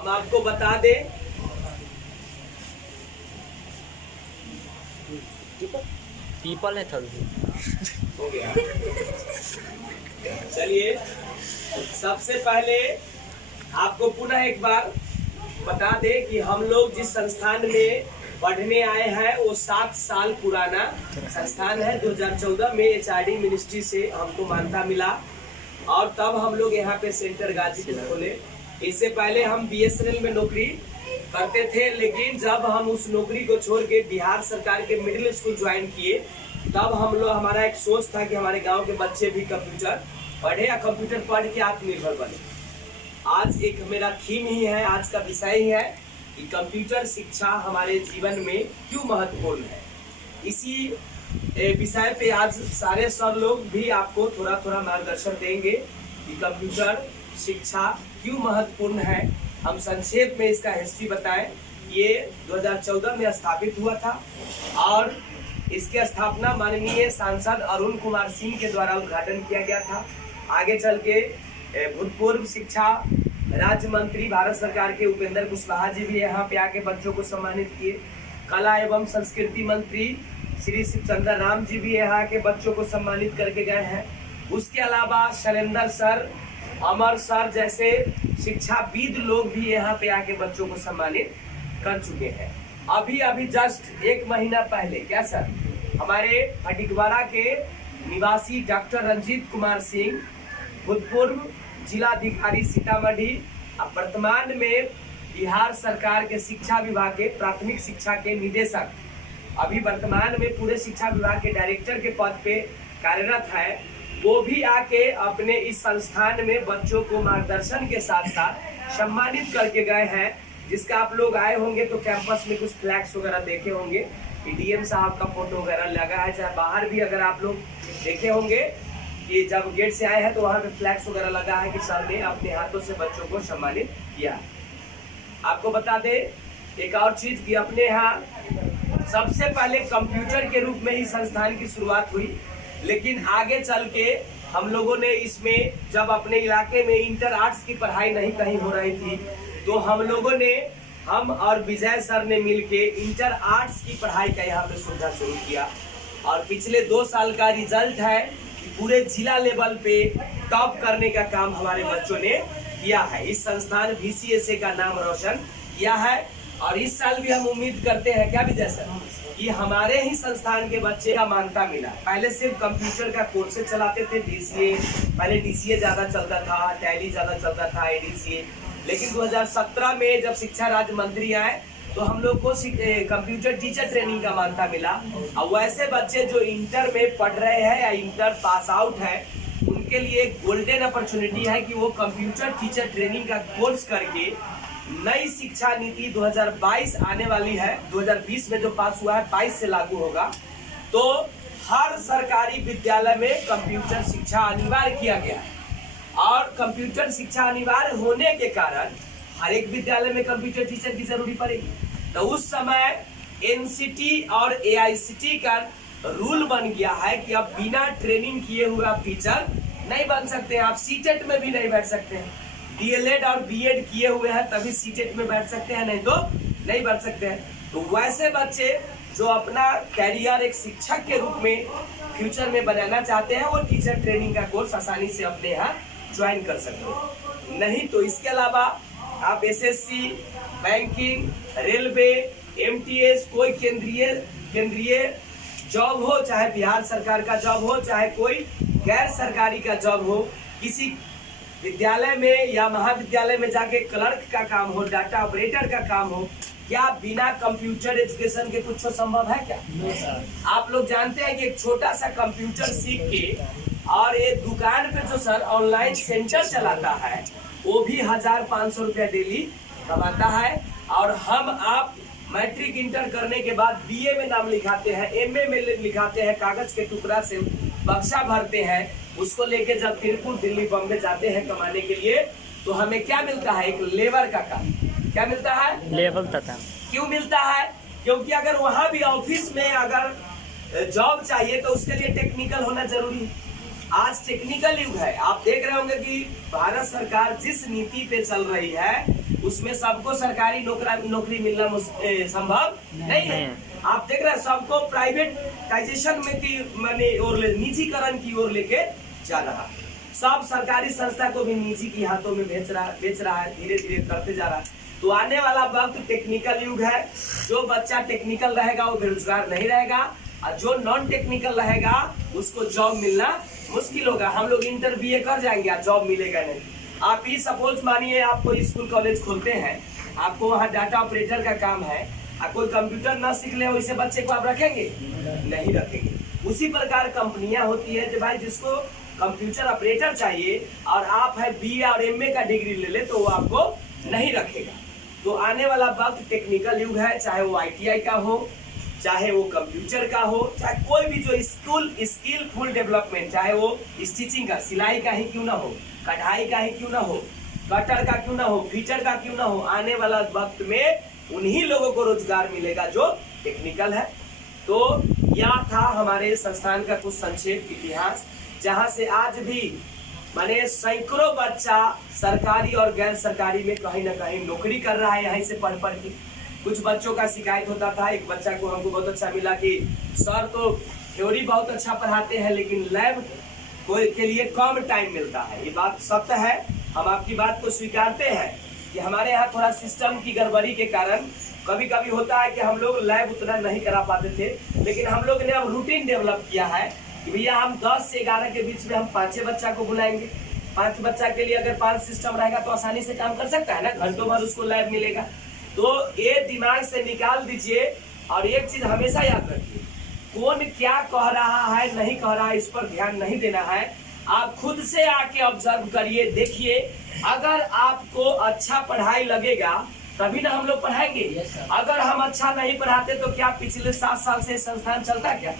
हम आपको बता दें पीपल है थल हो गया। चलिए सबसे पहले आपको पुनः एक बार बता दें कि हम लोग जिस संस्थान में पढ़ने आए हैं वो 7 साल पुराना संस्थान है। 2014 में HRD मिनिस्ट्री से हमको मान्यता मिला और तब हम लोग यहाँ पे सेंटर गाजीपुर खोले। इससे पहले हम BSNL में नौकरी करते थे, लेकिन जब हम उस नौकरी को छोड़ के बिहार सरकार के मिडिल स्कूल ज्वाइन किए तब हम लोग हमारा एक सोच था कि हमारे गांव के बच्चे भी कंप्यूटर पढ़े या कंप्यूटर पढ़ के आत्मनिर्भर बने। आज एक मेरा थीम ही है, आज का विषय ही है कि कंप्यूटर शिक्षा हमारे जीवन में क्यों महत्वपूर्ण है। इसी विषय पे आज सारे सर लोग भी आपको थोड़ा थोड़ा मार्गदर्शन देंगे कि कंप्यूटर शिक्षा क्यों महत्वपूर्ण है। हम संक्षेप में इसका हिस्ट्री बताएं। ये 2014 में स्थापित हुआ था और इसकी स्थापना माननीय सांसद अरुण कुमार सिंह के द्वारा उद्घाटन किया गया था। आगे चल के भूतपूर्व शिक्षा राज्य मंत्री भारत सरकार के उपेंद्र कुशवाहा जी भी यहाँ पे आके बच्चों को सम्मानित किए। कला एवं संस्कृति मंत्री श्री शिवचंद्र राम जी भी यहाँ के बच्चों को सम्मानित करके गए हैं। उसके अलावा शैलेंद्र सर, अमर सर जैसे शिक्षाविद लोग भी यहाँ पे आके बच्चों को सम्मानित कर चुके हैं। अभी जस्ट 1 महीना पहले क्या सर, हमारे फटिकवाड़ा के निवासी डॉक्टर रंजीत कुमार सिंह, भूतपूर्व जिलाधिकारी सीतामढ़ी, वर्तमान में बिहार सरकार के शिक्षा विभाग के प्राथमिक शिक्षा के निदेशक, अभी वर्तमान में पूरे शिक्षा विभाग के डायरेक्टर के पद पे कार्यरत है, वो भी आके अपने इस संस्थान में बच्चों को मार्गदर्शन के साथ साथ सम्मानित करके गए हैं। जिसका आप लोग आए होंगे तो कैंपस में कुछ फ्लैग्स वगैरह देखे होंगे, डीएम साहब का फोटो वगैरह लगा है। चाहे बाहर भी अगर आप लोग देखे होंगे कि जब गेट से आए हैं तो वहाँ पे फ्लैग्स वगैरह लगा है कि सर ने अपने हाथों से बच्चों को सम्मानित किया। आपको बता दें एक और चीज कि अपने यहाँ सबसे पहले कंप्यूटर के रूप में ही संस्थान की शुरुआत हुई, लेकिन आगे चल के हम लोगों ने इसमें जब अपने इलाके में इंटर आर्ट्स की पढ़ाई नहीं कहीं हो रही थी तो हम लोगों ने, हम और विजय सर ने मिलके इंटर आर्ट्स की पढ़ाई का यहाँ पे सुविधा शुरू किया। और पिछले 2 साल का रिजल्ट है कि पूरे जिला लेवल पे टॉप करने का काम हमारे बच्चों ने किया है। इस संस्थान VCSA का नाम रोशन किया है और इस साल भी हम उम्मीद करते हैं क्या विजय सर कि हमारे ही संस्थान के बच्चे का मान्यता मिला। पहले सिर्फ कंप्यूटर का कोर्स चलाते थे DCA, पहले DCA ज्यादा चलता था, टैली ज्यादा चलता था, ADCA, लेकिन 2017 में जब शिक्षा राज्य मंत्री आए तो हम लोग को कंप्यूटर टीचर ट्रेनिंग का मान्यता मिला। और वैसे बच्चे जो इंटर में पढ़ रहे हैं या इंटर पास आउट है उनके लिए गोल्डन अपॉर्चुनिटी है कि वो कंप्यूटर टीचर ट्रेनिंग का कोर्स करके नई शिक्षा नीति 2022 आने वाली है, 2020 में जो पास हुआ है 22 से लागू होगा, तो हर सरकारी विद्यालय में कंप्यूटर शिक्षा अनिवार्य किया गया है। और कंप्यूटर शिक्षा अनिवार्य होने के कारण हर एक विद्यालय में कंप्यूटर टीचर की जरूरी पड़ेगी। तो उस समय NCT और AICT का रूल बन गया है कि अब बिना ट्रेनिंग किए हुए आप टीचर नहीं बन सकते हैं। आप CTET में भी नहीं बैठ सकते हैं। DLED और BEd किए हुए हैं तभी CTET में बैठ सकते हैं, नहीं तो नहीं बैठ सकते हैं। तो वैसे बच्चे जो अपना कैरियर एक शिक्षक के रूप में फ्यूचर में बनाना चाहते हैं वो टीचर ट्रेनिंग का कोर्स आसानी से अपने यहाँ ज्वाइन कर सकते हैं। नहीं तो इसके अलावा आप SSC, बैंकिंग, रेलवे, MTS, कोई केंद्रीय जॉब हो, चाहे बिहार सरकार का जॉब हो, चाहे कोई गैर सरकारी का जॉब हो, किसी विद्यालय में या महाविद्यालय में जाके क्लर्क का काम हो, डाटा ऑपरेटर का काम हो, क्या बिना कंप्यूटर एजुकेशन के कुछ संभव है क्या? आप लोग जानते हैं कि एक छोटा सा कंप्यूटर सीख के और ये दुकान पे जो सर ऑनलाइन सेंटर चलाता है वो भी 1500 रुपया डेली कमाता है। और हम आप मैट्रिक इंटर करने के बाद BA में नाम लिखाते हैं, MA में लिखाते हैं, कागज के टुकड़ा से बक्सा भरते हैं, उसको लेके जब तिरपुर, दिल्ली, बॉम्बे जाते हैं कमाने के लिए तो हमें क्या मिलता है? एक लेबर का काम। क्या मिलता है? लेवल तथा। क्यों मिलता है? क्योंकि अगर वहां भी ऑफिस में अगर जॉब चाहिए तो उसके लिए टेक्निकल होना जरूरी है। आज टेक्निकल युग है। आप देख रहे होंगे कि भारत सरकार जिस नीति पे चल रही है उसमें सबको सरकारी नौकरी मिलना संभव नहीं है। आप देख रहे हैं सबको प्राइवेटाइजेशन में की माने और निजीकरण की ओर लेके जा रहा है। सब सरकारी संस्था को भी निजी की हाथों में बेच रहा है, धीरे धीरे करते जा रहा है। तो आने वाला वक्त टेक्निकल युग है। जो बच्चा टेक्निकल रहेगा वो बेरोजगार नहीं रहेगा, और जो नॉन टेक्निकल रहेगा उसको जॉब मिलना मुश्किल होगा। हम लोग इंटर BA कर जाएंगे, जॉब मिलेगा नहीं। आप ही सपोज मानिए आप कोई स्कूल कॉलेज खोलते हैं, आपको वहाँ डाटा ऑपरेटर का काम है, आप कोई कंप्यूटर ना सीख ले वैसे बच्चे को आप रखेंगे नहीं रखेंगे। उसी प्रकार कंपनियां होती है जो भाई जिसको कंप्यूटर ऑपरेटर चाहिए और आप है BA और MA का डिग्री ले ले तो वो आपको नहीं रखेगा। तो आने वाला वक्त टेक्निकल युग है, चाहे वो ITI का हो, चाहे वो कंप्यूटर का हो, चाहे कोई भी जो स्किलफुल डेवलपमेंट, चाहे वो स्टिचिंग का, सिलाई का ही क्यों ना हो, कढ़ाई का ही क्यों ना हो, कटर का क्यों ना हो, फीटर का क्यों ना हो, आने वाला वक्त में उन्हीं लोगों को रोजगार मिलेगा जो टेक्निकल है। तो यह था हमारे संस्थान का कुछ संक्षेप इतिहास, जहां से आज भी माने सैकड़ों बच्चा सरकारी और गैर सरकारी में कहीं ना कहीं नौकरी कर रहा है यहीं से पढ़ के। कुछ बच्चों का शिकायत होता था, एक बच्चा को हमको बहुत अच्छा मिला कि सर तो थ्योरी बहुत अच्छा पढ़ाते हैं लेकिन लैब के लिए कम टाइम मिलता है। ये बात सत्य है, हम आपकी बात को स्वीकारते हैं कि हमारे यहाँ थोड़ा सिस्टम की गड़बड़ी के कारण कभी कभी होता है कि हम लोग लैब उतना नहीं करा पाते थे, लेकिन हम लोग ने अब रूटीन डेवलप किया है कि भैया हम 10 से 11 के बीच में हम 5 बच्चा को बुलाएंगे। 5 बच्चा के लिए अगर 5 सिस्टम रहेगा तो आसानी से काम कर सकता है ना, घंटों भर उसको लैब मिलेगा। तो ये दिमाग से निकाल दीजिए और एक चीज हमेशा याद रखिए, कौन क्या कह रहा है नहीं कह रहा है इस पर ध्यान नहीं देना है। आप खुद से आके ऑब्जर्व करिए, देखिए, अगर आपको अच्छा पढ़ाई लगेगा तभी ना हम लोग पढ़ाएंगे। अगर हम अच्छा नहीं पढ़ाते तो क्या पिछले 7 साल से संस्थान चलता क्या?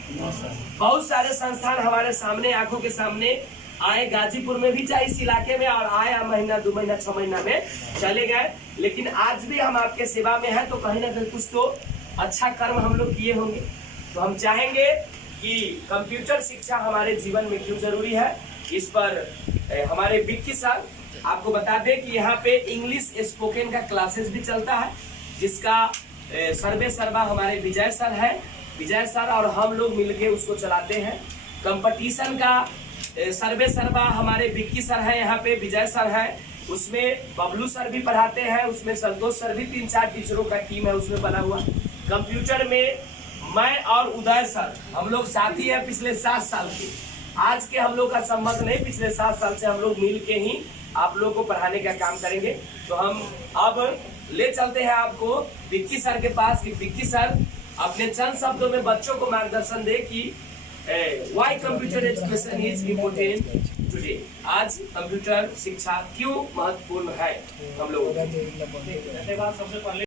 बहुत सारे संस्थान हमारे सामने, आंखों के सामने आए, गाजीपुर में भी चाहे इस इलाके में, और आया महीना 2 महीना 6 महीना में चले गए, लेकिन आज भी हम आपके सेवा में हैं तो कहीं ना कहीं कुछ तो अच्छा कर्म हम लोग किए होंगे। तो हम चाहेंगे कि कंप्यूटर शिक्षा हमारे जीवन में क्यों जरूरी है, इस पर हमारे विक्की सर आपको बता दें कि यहाँ पे इंग्लिश स्पोकन का क्लासेस भी चलता है, जिसका सर्वे सर्वा हमारे विजय सर है। विजय सर और हम लोग मिलके उसको चलाते हैं। कंपटीशन का सर्वे सर्वा हमारे विक्की सर है, यहाँ पे विजय सर है, उसमें बबलू सर भी पढ़ाते हैं, उसमें संतोष सर भी, 3-4 टीचरों का टीम है उसमें बना हुआ। कंप्यूटर में मैं और उदय सर हम लोग साथी हैं पिछले 7 साल के। आज के हम लोग का संबंध नहीं, पिछले 7 साल से हम लोग मिल के ही आप लोग को पढ़ाने का काम करेंगे। तो हम अब ले चलते हैं आपको विक्की सर के पास कि विक्की सर अपने चंद शब्दों में बच्चों को मार्गदर्शन दे कि why computer education is important today. आज कंप्यूटर शिक्षा क्यों महत्वपूर्ण है हम लोगों को। सबसे पहले